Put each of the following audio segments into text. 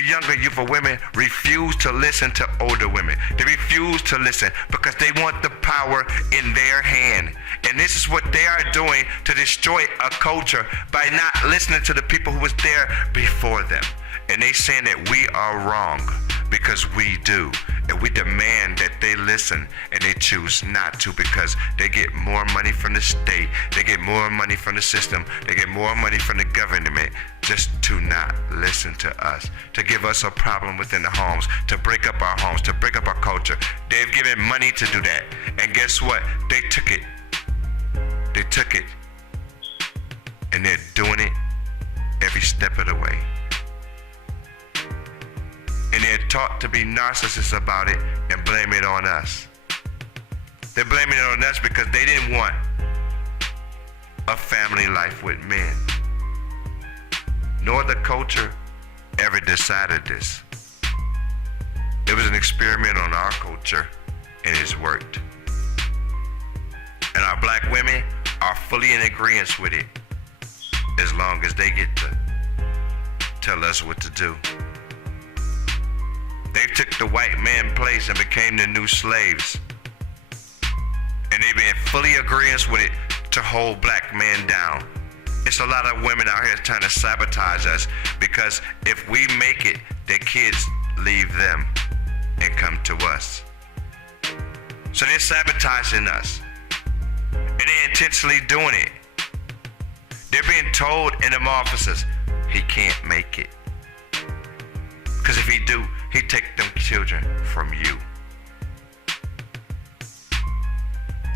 the younger youth of women refuse to listen to older women. They refuse to listen because they want the power in their hand. And this is what they are doing to destroy a culture by not listening to the people who was there before them. And they saying that we are wrong because we do. And we demand that they listen, and they choose not to because they get more money from the state, they get more money from the system, they get more money from the government just to not listen to us, to give us a problem within the homes, to break up our homes, to break up our culture. They've given money to do that. And guess what? They took it. They took it. And they're doing it every step of the way. And they're taught to be narcissists about it and blame it on us. They're blaming it on us because they didn't want a family life with men. Nor the culture ever decided this. It was an experiment on our culture, and it's worked. And our black women are fully in agreement with it as long as they get to tell us what to do. They took the white man's place and became the new slaves. And they've been fully agreeing with it to hold black men down. It's a lot of women out here trying to sabotage us because if we make it, their kids leave them and come to us. So they're sabotaging us. And they're intentionally doing it. They're being told in them offices, he can't make it. Because if he do, he take them children from you.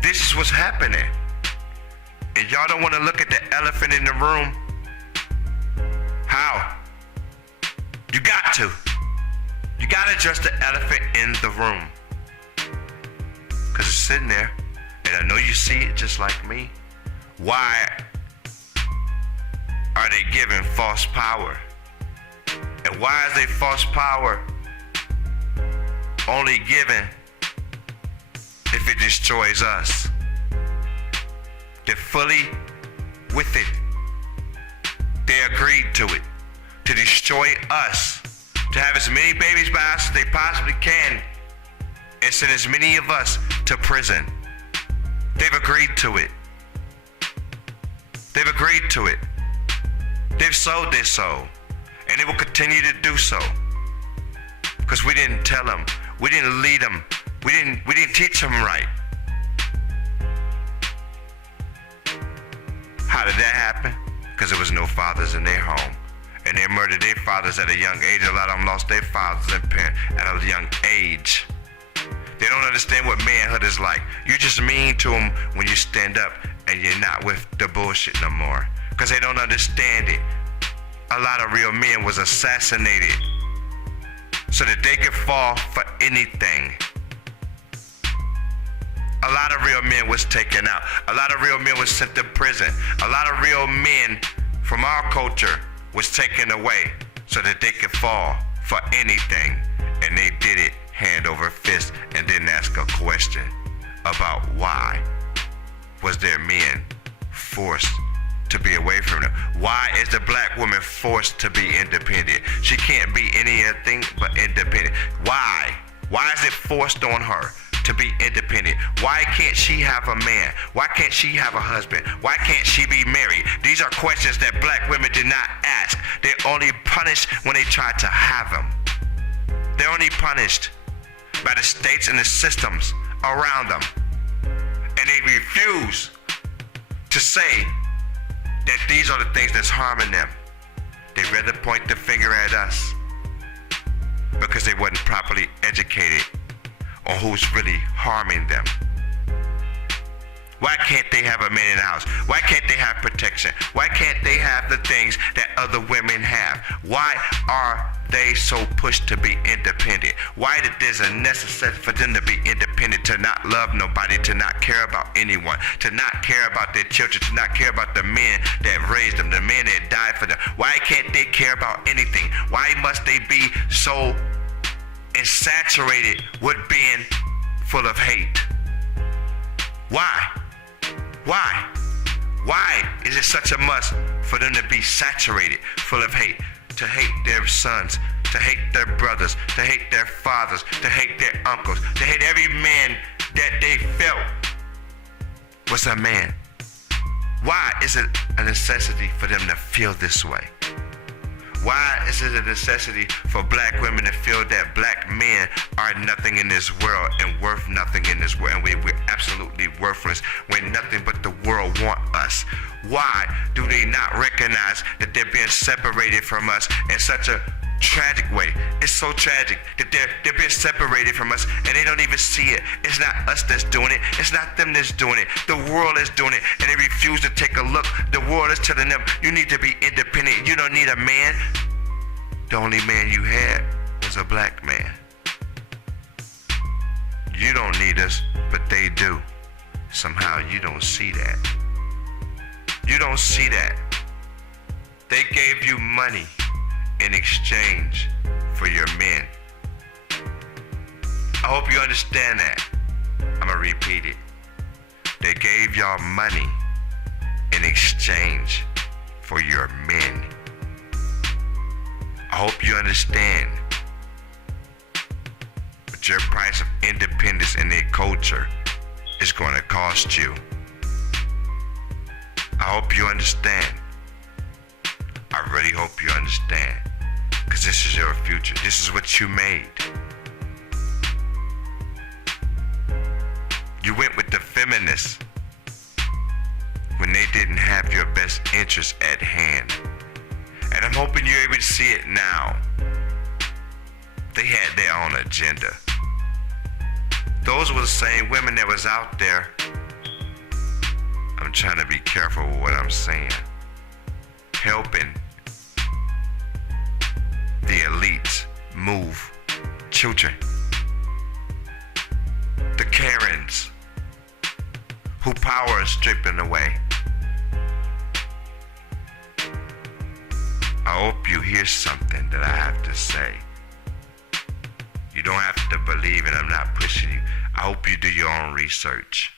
This is what's happening. And y'all don't want to look at the elephant in the room? How? You got to. You got to address the elephant in the room. Because it's sitting there. And I know you see it just like me. Why are they giving false power? And why is they false power only given if it destroys us? They're fully with it. They agreed to it, to destroy us, to have as many babies by us as they possibly can, and send as many of us to prison. They've agreed to it. They've agreed to it. They've sold their soul, and they will continue to do so. Because we didn't tell them, we didn't lead them, we didn't teach them right. How did that happen? Because there was no fathers in their home, and they murdered their fathers at a young age. A lot of them lost their fathers and parents at a young age. They don't understand what manhood is like. You're just mean to them when you stand up and you're not with the bullshit no more. Because they don't understand it. A lot of real men was assassinated so that they could fall for anything. A lot of real men was taken out. A lot of real men was sent to prison. A lot of real men from our culture was taken away so that they could fall for anything. And they did it hand over fist and didn't ask a question about why was their men forced to be away from them. Why is the black woman forced to be independent? She can't be anything but independent. Why? Why is it forced on her to be independent? Why can't she have a man? Why can't she have a husband? Why can't she be married? These are questions that black women did not ask. They're only punished when they try to have them. They're only punished by the states and the systems around them. And they refuse to say that these are the things that's harming them. They'd rather point the finger at us because they wasn't properly educated on who's really harming them. Why can't they have a man in the house? Why can't they have protection? Why can't they have the things that other women have? Why are they so pushed to be independent? Why did there's a necessity for them to be independent, to not love nobody, to not care about anyone, to not care about their children, to not care about the men that raised them, the men that died for them? Why can't they care about anything? Why must they be so saturated with being full of hate? Why? Why? Why is it such a must for them to be saturated full of hate? To hate their sons, to hate their brothers, to hate their fathers, to hate their uncles, to hate every man that they felt was a man. Why is it a necessity for them to feel this way? Why is it a necessity for black women to feel that black men are nothing in this world and worth nothing in this world, and we're absolutely worthless when nothing but the world want us? Why do they not recognize that they're being separated from us in such a tragic way? It's so tragic that they're being separated from us and they don't even see it. It's not us that's doing it. It's not them that's doing it. The world is doing it, and they refuse to take a look. The world is telling them, you need to be independent. You don't need a man. The only man you had was a black man. You don't need us, but they do. Somehow you don't see that. You don't see that. They gave you money in exchange for your men. I hope you understand that. I'm gonna repeat it. They gave y'all money in exchange for your men. I hope you understand what your price of independence in their culture is gonna cost you. I hope you understand. I really hope you understand, because this is your future. This is what you made. You went with the feminists when they didn't have your best interests at hand. And I'm hoping you're able to see it now. They had their own agenda. Those were the same women that was out there. I'm trying to be careful with what I'm saying. Helping the elites move children. The Karens who power is stripping away. I hope you hear something that I have to say. You don't have to believe it. I'm not pushing you. I hope you do your own research.